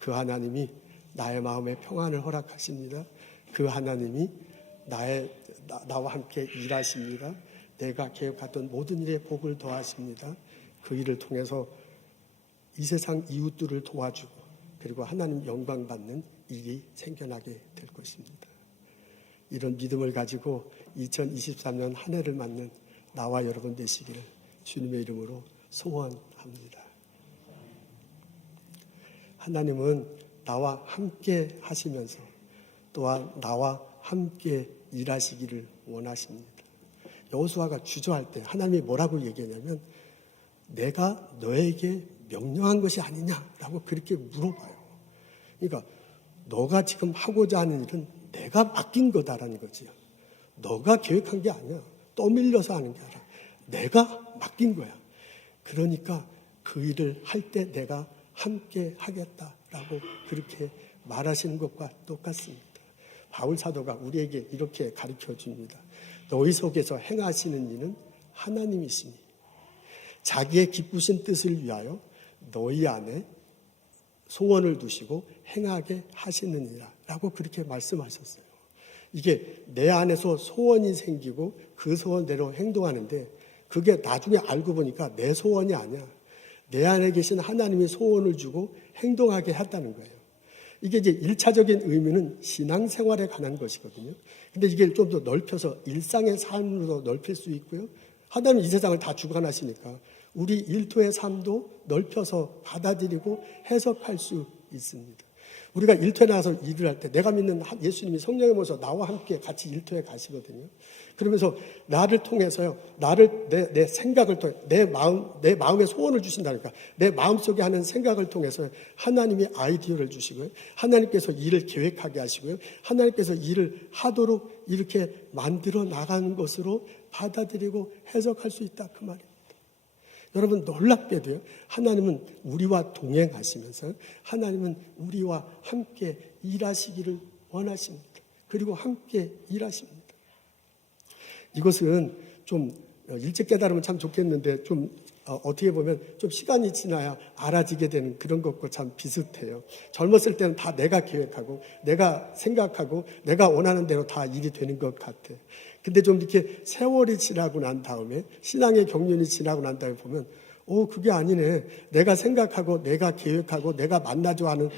그 하나님이 나의 마음에 평안을 허락하십니다. 그 하나님이 나와 함께 일하십니다. 내가 계획했던 모든 일에 복을 더하십니다. 그 일을 통해서 이 세상 이웃들을 도와주고 그리고 하나님 영광 받는 일이 생겨나게 될 것입니다. 이런 믿음을 가지고 2023년 한 해를 맞는 나와 여러분 되시기를 주님의 이름으로 소원합니다. 하나님은 나와 함께 하시면서 또한 나와 함께 일하시기를 원하십니다. 여호수아가 주저할 때 하나님이 뭐라고 얘기하냐면 내가 너에게 명령한 것이 아니냐라고 그렇게 물어봐요. 그러니까 너가 지금 하고자 하는 일은 내가 맡긴 거다라는 거지요. 너가 계획한 게 아니야. 떠밀려서 하는 게 아니라 내가 맡긴 거야. 그러니까 그 일을 할 때 내가 함께 하겠다라고 그렇게 말하시는 것과 똑같습니다. 바울 사도가 우리에게 이렇게 가르쳐 줍니다. 너희 속에서 행하시는 이는 하나님이시니 자기의 기쁘신 뜻을 위하여 너희 안에 소원을 두시고 행하게 하시느니라 라고 그렇게 말씀하셨어요. 이게 내 안에서 소원이 생기고 그 소원대로 행동하는데 그게 나중에 알고 보니까 내 소원이 아니야. 내 안에 계신 하나님이 소원을 주고 행동하게 했다는 거예요. 이게 이제 1차적인 의미는 신앙생활에 관한 것이거든요. 근데 이게 좀 더 넓혀서 일상의 삶으로 넓힐 수 있고요. 하나님 이 세상을 다 주관하시니까 우리 일터의 삶도 넓혀서 받아들이고 해석할 수 있습니다. 우리가 일터에 나가서 일을 할 때 내가 믿는 예수님이 성령의 모셔서 나와 함께 같이 일터에 가시거든요. 그러면서 나를 통해서요, 내 생각을 통해 내 마음에 소원을 주신다니까 내 마음속에 하는 생각을 통해서 하나님이 아이디어를 주시고요. 하나님께서 일을 계획하게 하시고요. 하나님께서 일을 하도록 이렇게 만들어 나가는 것으로 받아들이고 해석할 수 있다 그 말입니다. 여러분 놀랍게도요. 하나님은 우리와 동행하시면서 하나님은 우리와 함께 일하시기를 원하십니다. 그리고 함께 일하십니다. 이것은 좀 일찍 깨달으면 참 좋겠는데 좀 어떻게 보면 좀 시간이 지나야 알아지게 되는 그런 것과 참 비슷해요. 젊었을 때는 다 내가 계획하고 내가 생각하고 내가 원하는 대로 다 일이 되는 것 같아. 근데 좀 이렇게 세월이 지나고 난 다음에 신앙의 경륜이 지나고 난 다음에 보면 그게 아니네. 내가 생각하고 내가 계획하고 내가 만나줘 하는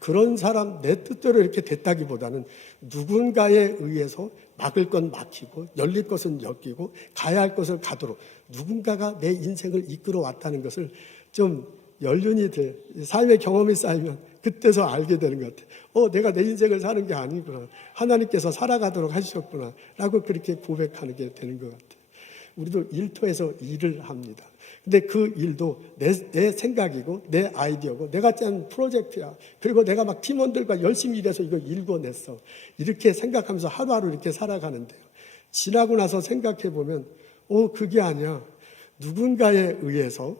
그런 사람 내 뜻대로 이렇게 됐다기보다는 누군가에 의해서 막을 건 막히고 열릴 것은 엮이고 가야 할 것을 가도록 누군가가 내 인생을 이끌어 왔다는 것을 좀 연륜이 돼 삶의 경험이 쌓이면 그때서 알게 되는 것 같아요. 내가 내 인생을 사는 게 아니구나. 하나님께서 살아가도록 하셨구나 라고 그렇게 고백하는 게 되는 것 같아요. 우리도 일터에서 일을 합니다. 근데 그 일도 내 생각이고 내 아이디어고 내가 짠 프로젝트야. 그리고 내가 막 팀원들과 열심히 일해서 이거 일궈냈어. 이렇게 생각하면서 하루하루 이렇게 살아가는데요. 지나고 나서 생각해 보면 그게 아니야. 누군가에 의해서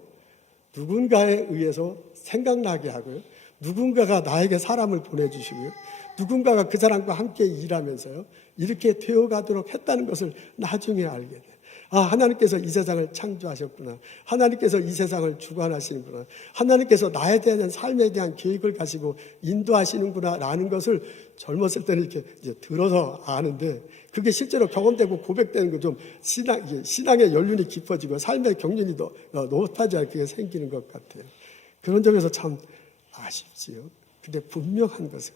생각나게 하고요. 누군가가 나에게 사람을 보내주시고요. 누군가가 그 사람과 함께 일하면서요. 이렇게 되어가도록 했다는 것을 나중에 알게 돼요. 하나님께서 이 세상을 창조하셨구나. 하나님께서 이 세상을 주관하시는구나. 하나님께서 나에 대한 삶에 대한 계획을 가지고 인도하시는구나 라는 것을 젊었을 때는 이렇게 이제 들어서 아는데 그게 실제로 경험되고 고백되는 거 좀 신앙의 연륜이 깊어지고 삶의 경륜이 높아져야 그게 생기는 것 같아요. 그런 점에서 참 아쉽지요. 근데 분명한 것은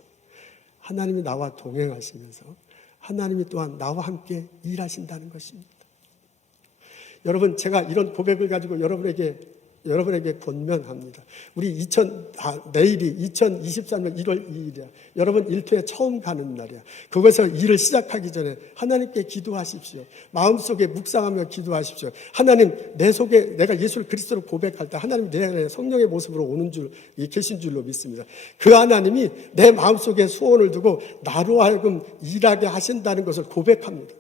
하나님이 나와 동행하시면서 하나님이 또한 나와 함께 일하신다는 것입니다. 여러분, 제가 이런 고백을 가지고 여러분에게 권면합니다. 내일이 2023년 1월 2일이야. 여러분 일터에 처음 가는 날이야. 그것에서 일을 시작하기 전에 하나님께 기도하십시오. 마음속에 묵상하며 기도하십시오. 하나님, 내 속에 내가 예수 그리스도를 고백할 때 하나님 내 안에 성령의 모습으로 오는 줄 계신 줄로 믿습니다. 그 하나님이 내 마음속에 소원을 두고 나로 하여금 일하게 하신다는 것을 고백합니다.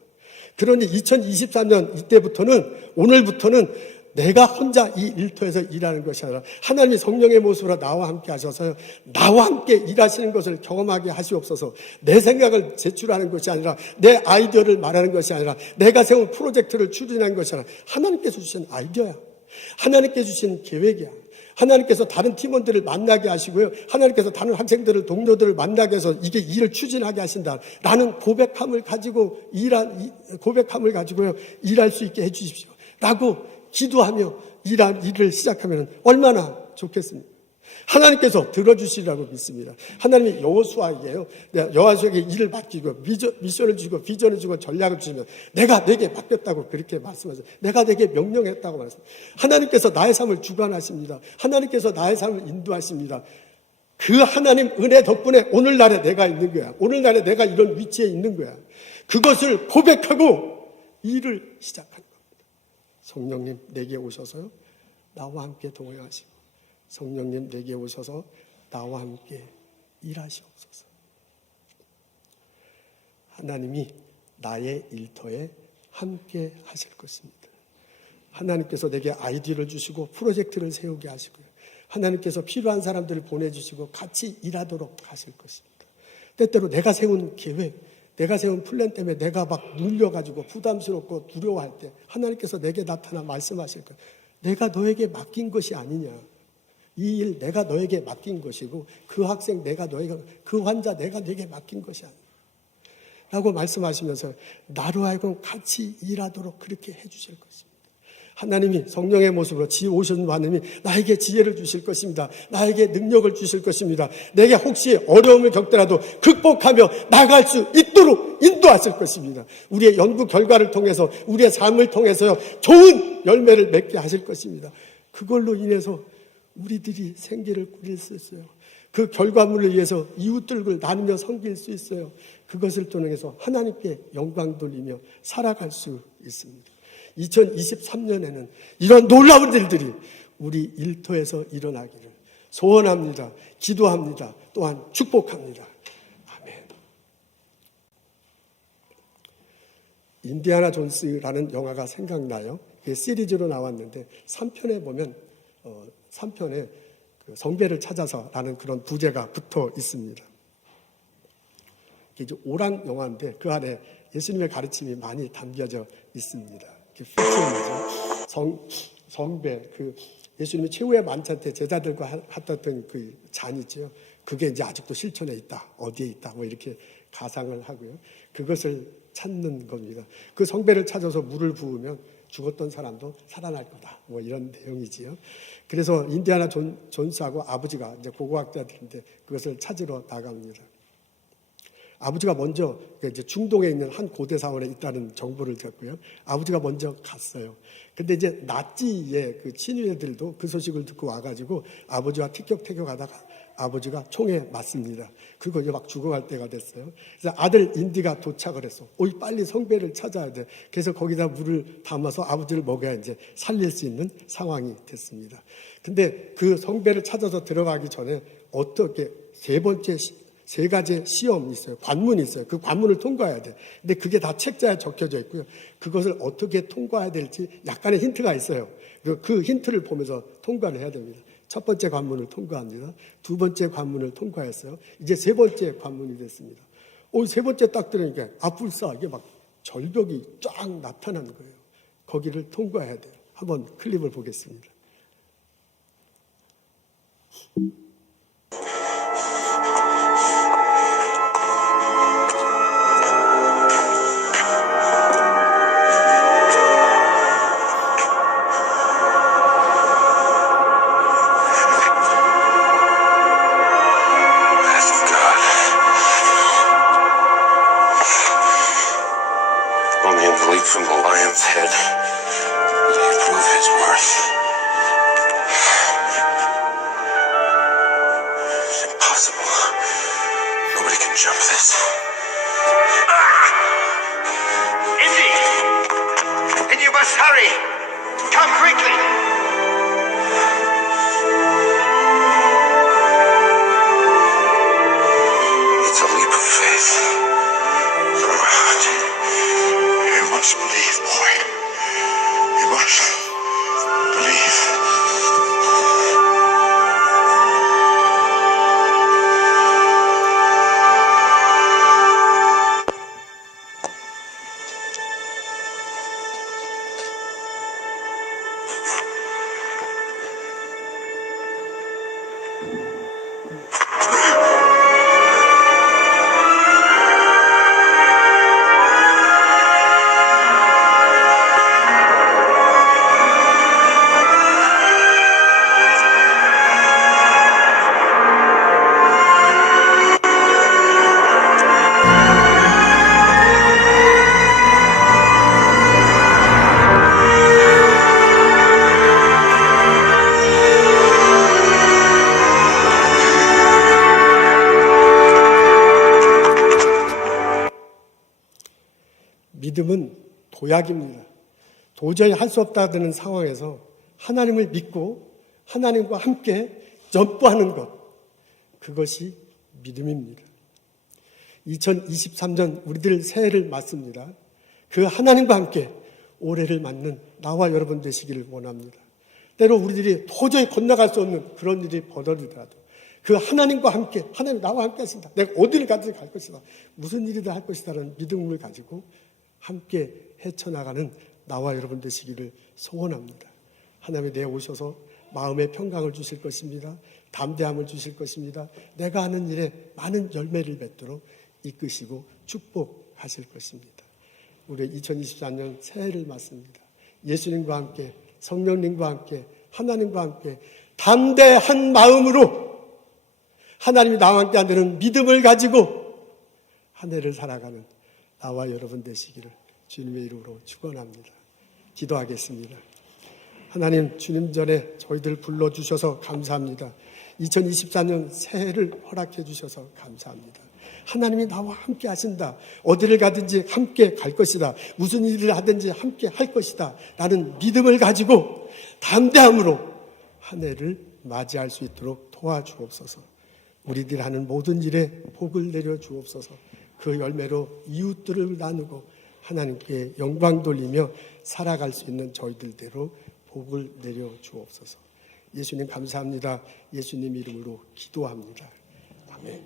그러니 2023년 오늘부터는 내가 혼자 이 일터에서 일하는 것이 아니라 하나님이 성령의 모습으로 나와 함께 하셔서 나와 함께 일하시는 것을 경험하게 하시옵소서. 내 생각을 제출하는 것이 아니라 내 아이디어를 말하는 것이 아니라 내가 세운 프로젝트를 추진하는 것이 아니라 하나님께서 주신 아이디어야. 하나님께서 주신 계획이야. 하나님께서 다른 팀원들을 만나게 하시고요. 하나님께서 다른 학생들을 동료들을 만나게 해서 이게 일을 추진하게 하신다. 라는 고백함을 가지고요. 일할 수 있게 해 주십시오. 라고 기도하며 일을 시작하면 얼마나 좋겠습니까? 하나님께서 들어주시리라고 믿습니다. 하나님이 여호수아에게요. 여호수아에게 일을 맡기고 미션을 주고 비전을 주고 전략을 주시면 내가 내게 맡겼다고 그렇게 말씀하셨어요. 내가 내게 명령했다고 말했습니다. 하나님께서 나의 삶을 주관하십니다. 하나님께서 나의 삶을 인도하십니다. 그 하나님 은혜 덕분에 오늘날에 내가 있는 거야. 오늘날에 내가 이런 위치에 있는 거야. 그것을 고백하고 일을 시작하는 겁니다. 성령님 내게 오셔서요. 나와 함께 동행하시고 성령님 내게 오셔서 나와 함께 일하시옵소서. 하나님이 나의 일터에 함께 하실 것입니다. 하나님께서 내게 아이디어를 주시고 프로젝트를 세우게 하시고요. 하나님께서 필요한 사람들을 보내주시고 같이 일하도록 하실 것입니다. 때때로 내가 세운 계획, 내가 세운 플랜 때문에 내가 막 눌려가지고 부담스럽고 두려워할 때 하나님께서 내게 나타나 말씀하실 거예요. 내가 너에게 맡긴 것이 아니냐. 이 일 내가 너에게 맡긴 것이고 그 학생 내가 너에게, 그 환자 내가 너에게 맡긴 것이 아니냐 라고 말씀하시면서 나로 하여금 같이 일하도록 그렇게 해주실 것입니다. 하나님이 성령의 모습으로 오신 하나님이 나에게 지혜를 주실 것입니다. 나에게 능력을 주실 것입니다. 내게 혹시 어려움을 겪더라도 극복하며 나갈 수 있도록 인도하실 것입니다. 우리의 연구 결과를 통해서 우리의 삶을 통해서 좋은 열매를 맺게 하실 것입니다. 그걸로 인해서 우리들이 생계를 꾸릴 수 있어요. 그 결과물을 위해서 이웃들을 나누며 섬길 수 있어요. 그것을 통해서 하나님께 영광 돌리며 살아갈 수 있습니다. 2023년에는 이런 놀라운 일들이 우리 일터에서 일어나기를 소원합니다. 기도합니다. 또한 축복합니다. 아멘. 인디아나 존스라는 영화가 생각나요. 그게 시리즈로 나왔는데 3편에 보면 3편에 성배를 찾아서라는 그런 부제가 붙어 있습니다. 이게 오락 영화인데 그 안에 예수님의 가르침이 많이 담겨져 있습니다. 성배, 그 예수님이 최후의 만찬 때 제자들과 했던 그 잔이죠. 그게 이제 아직도 실천에 있다, 어디에 있다, 뭐 이렇게 가상을 하고요. 그것을 찾는 겁니다. 그 성배를 찾아서 물을 부으면 죽었던 사람도 살아날 거다. 뭐 이런 내용이지요. 그래서 인디아나 존스하고 아버지가 이제 고고학자들인데 그것을 찾으러 나갑니다. 아버지가 먼저 이제 중동에 있는 한 고대 사원에 있다는 정보를 듣고요. 아버지가 먼저 갔어요. 근데 이제 나치의 그 친위들도 그 소식을 듣고 와가지고 아버지와 티격태격하다가 아버지가 총에 맞습니다. 그리고 이제 막 죽어갈 때가 됐어요. 그래서 아들 인디가 도착을 했어. 오이 빨리 성배를 찾아야 돼. 그래서 거기다 물을 담아서 아버지를 먹여야 이제 살릴 수 있는 상황이 됐습니다. 근데 그 성배를 찾아서 들어가기 전에 어떻게 세 가지 시험이 있어요. 관문이 있어요. 그 관문을 통과해야 돼. 근데 그게 다 책자에 적혀져 있고요. 그것을 어떻게 통과해야 될지 약간의 힌트가 있어요. 그 힌트를 보면서 통과를 해야 됩니다. 첫 번째 관문을 통과합니다. 두 번째 관문을 통과했어요. 이제 세 번째 관문이 됐습니다. 세 번째 딱 들으니까 아뿔싸 이게 막 절벽이 쫙 나타나는 거예요. 거기를 통과해야 돼요. 한번 클립을 보겠습니다. From the lion's head, will he prove his worth? It's impossible. Nobody can jump this. Indy! And you must hurry! Come quickly! It's a leap of faith. From my heart. You must believe, boy. You must believe. 믿음은 도약입니다. 도저히 할 수 없다는 상황에서 하나님을 믿고 하나님과 함께 점프하는 것, 그것이 믿음입니다. 2023년 우리들 새해를 맞습니다. 그 하나님과 함께 올해를 맞는 나와 여러분 되시기를 원합니다. 때로 우리들이 도저히 건너갈 수 없는 그런 일이 벌어지더라도 그 하나님과 함께, 하나님 나와 함께 하신다. 내가 어디를 가든지 갈 것이다. 무슨 일이든 할 것이다라는 믿음을 가지고 함께 헤쳐나가는 나와 여러분 되시기를 소원합니다. 하나님이 내어 오셔서 마음의 평강을 주실 것입니다. 담대함을 주실 것입니다. 내가 하는 일에 많은 열매를 맺도록 이끄시고 축복하실 것입니다. 우리 2024년 새해를 맞습니다. 예수님과 함께, 성령님과 함께, 하나님과 함께 담대한 마음으로 하나님이 나와 함께 한다는 믿음을 가지고 한 해를 살아가는 나와 여러분 되시기를 주님의 이름으로 축원합니다. 기도하겠습니다. 하나님, 주님 전에 저희들 불러주셔서 감사합니다. 2024년 새해를 허락해 주셔서 감사합니다. 하나님이 나와 함께 하신다. 어디를 가든지 함께 갈 것이다. 무슨 일을 하든지 함께 할 것이다. 라는 믿음을 가지고 담대함으로 한 해를 맞이할 수 있도록 도와주옵소서. 우리들 하는 모든 일에 복을 내려 주옵소서. 그 열매로 이웃들을 나누고 하나님께 영광 돌리며 살아갈 수 있는 저희들대로 복을 내려 주옵소서. 예수님 감사합니다. 예수님 이름으로 기도합니다. 아멘.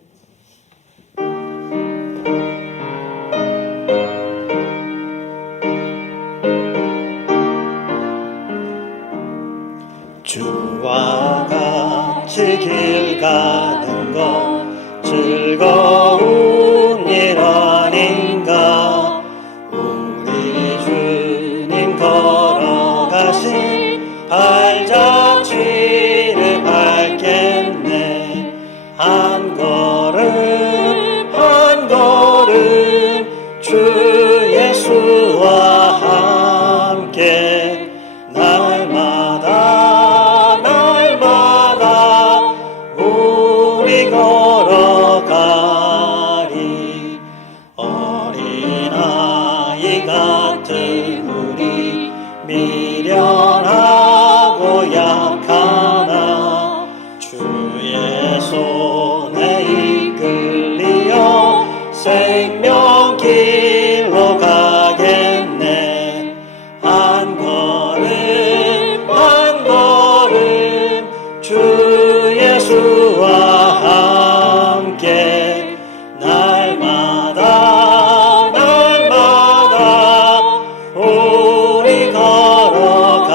주와 같이 길 가는 것 즐거운 일 아닌가. 우리 주님 걸어가신 발자취를 밟겠네. 한 걸음 한 걸음 주 예수와 함께 날마다 우리 걸어가리. 어린아이 같은 우리 미련하고 약하나 주의 손에 이끌리어 생명길로 가겠네. 한 걸음 한 걸음 주 예수와 함께 날마다 우리 걸어가리.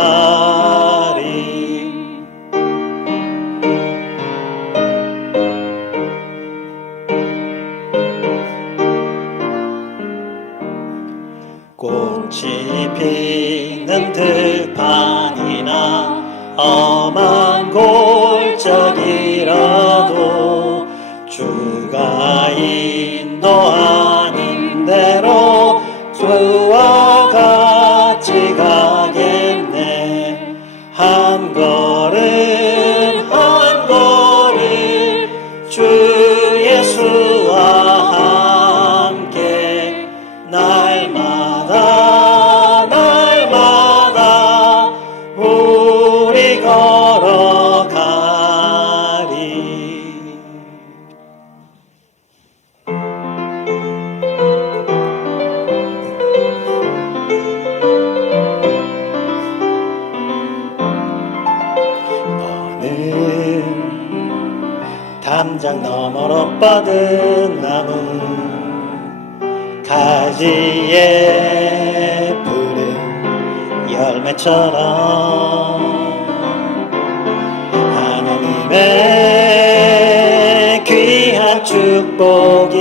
꽃이 피는 들판이나 험한 골짜기라도 주가 인도하는 대로 주와 같이 가겠네. 한 걸음 한 걸음 주 예수와 함께 날마다 우리 걸어가리. 너는 담장 너머로 뻗은 나무 가지에 푸른 열매처럼 하나님의 귀한 축복이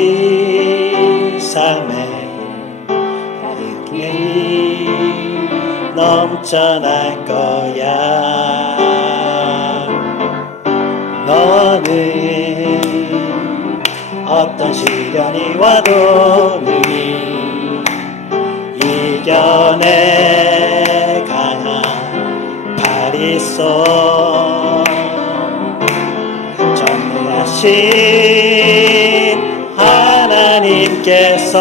삶에 넘쳐날 거야. 너는 어떤 시련이 와도 능히 이겨내 강한 팔 있어. 전능하신 하나님께서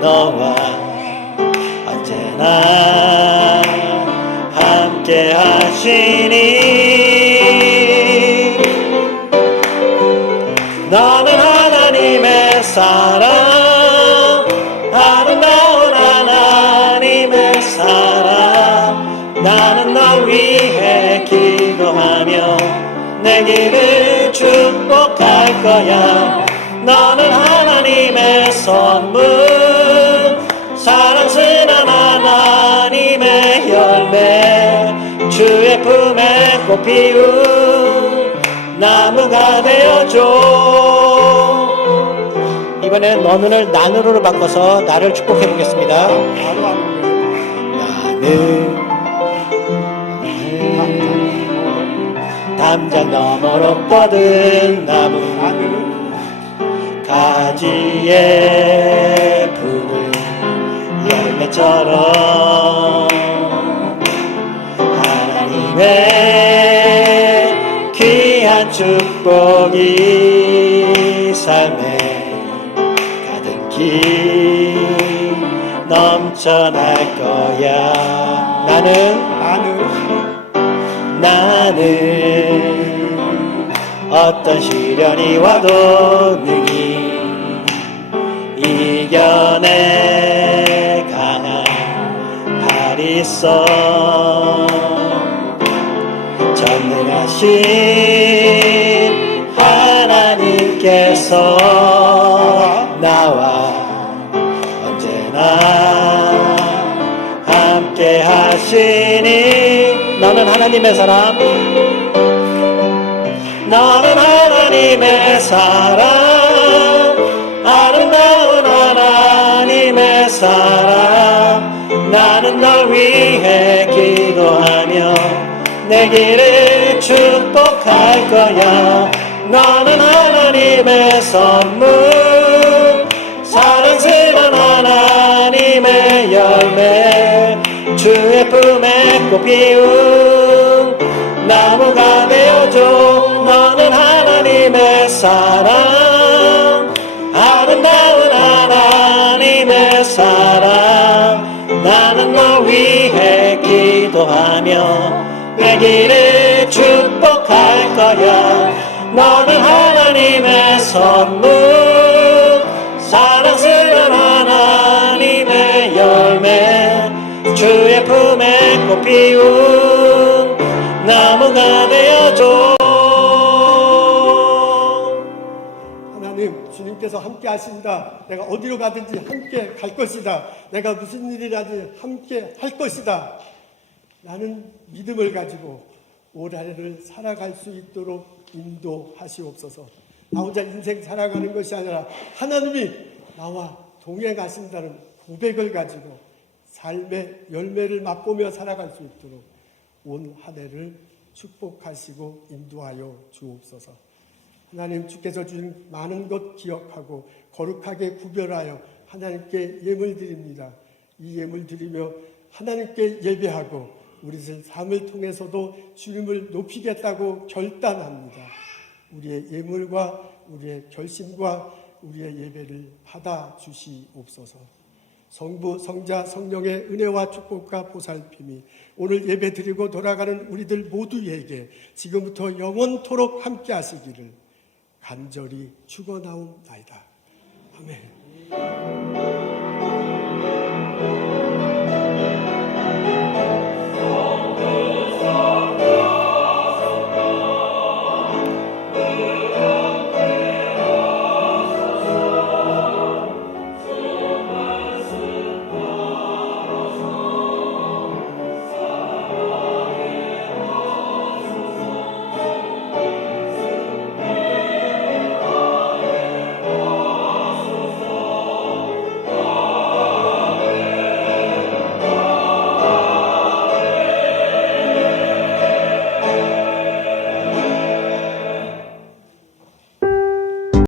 너와 언제나 함께 하시니. 너는 하나님의 사랑, 아름다운 하나님의 사랑. 나는 너 위해 기도하며 내 길을 주의 품에 꽃 피운 나무가 되어줘. 이번에는 너는을 나누로 바꿔서 나를 축복해 보겠습니다. 바로 하는 거예요. 담장 너머로 뻗은 나무 나는 가지에 푸른 열매처럼 하나님의 귀한 축복이 삶에 가득히 넘쳐날 거야. 나는 어떤 시련이 와도 능히 이겨내 강한 팔이 있어. 전능하신 하나님께서 나와 언제나 함께 하시니. 너는 하나님의 사람, 너는 하나님의 사람, 아름다운 하나님의 사람. 나는 널 위해 기도하며 내 길을 축복할 거야. 너는 하나님의 선물, 사랑스러운 하나님의 열매, 주의 품에 꽃 피운 나무가 되어줘. 너는 하나님의 사랑, 아름다운 하나님의 사랑. 나는 널 위해 기도하며 내 길을 축복할 거야. 너는 하나님의 선물, 사랑스러운 하나님의 열매, 주의 품에 꽃 피운 나무가 되어줘. 하나님, 주님께서 함께 하신다. 내가 어디로 가든지 함께 갈 것이다. 내가 무슨 일이라든지 함께 할 것이다. 나는 믿음을 가지고 올 한해를 살아갈 수 있도록 인도하시옵소서. 나 혼자 인생 살아가는 것이 아니라 하나님이 나와 동행하신다는 고백을 가지고 삶의 열매를 맛보며 살아갈 수 있도록 온 한 해를 축복하시고 인도하여 주옵소서. 하나님, 주께서 주신 많은 것 기억하고 거룩하게 구별하여 하나님께 예물 드립니다. 이 예물 드리며 하나님께 예배하고 우리 삶을 통해서도 주님을 높이겠다고 결단합니다. 우리의 예물과 우리의 결심과 우리의 예배를 받아 주시옵소서. 성부, 성자, 성령의 은혜와 축복과 보살핌이 오늘 예배 드리고 돌아가는 우리들 모두에게 지금부터 영원토록 함께 하시기를 간절히 축원하옵나이다. 아멘.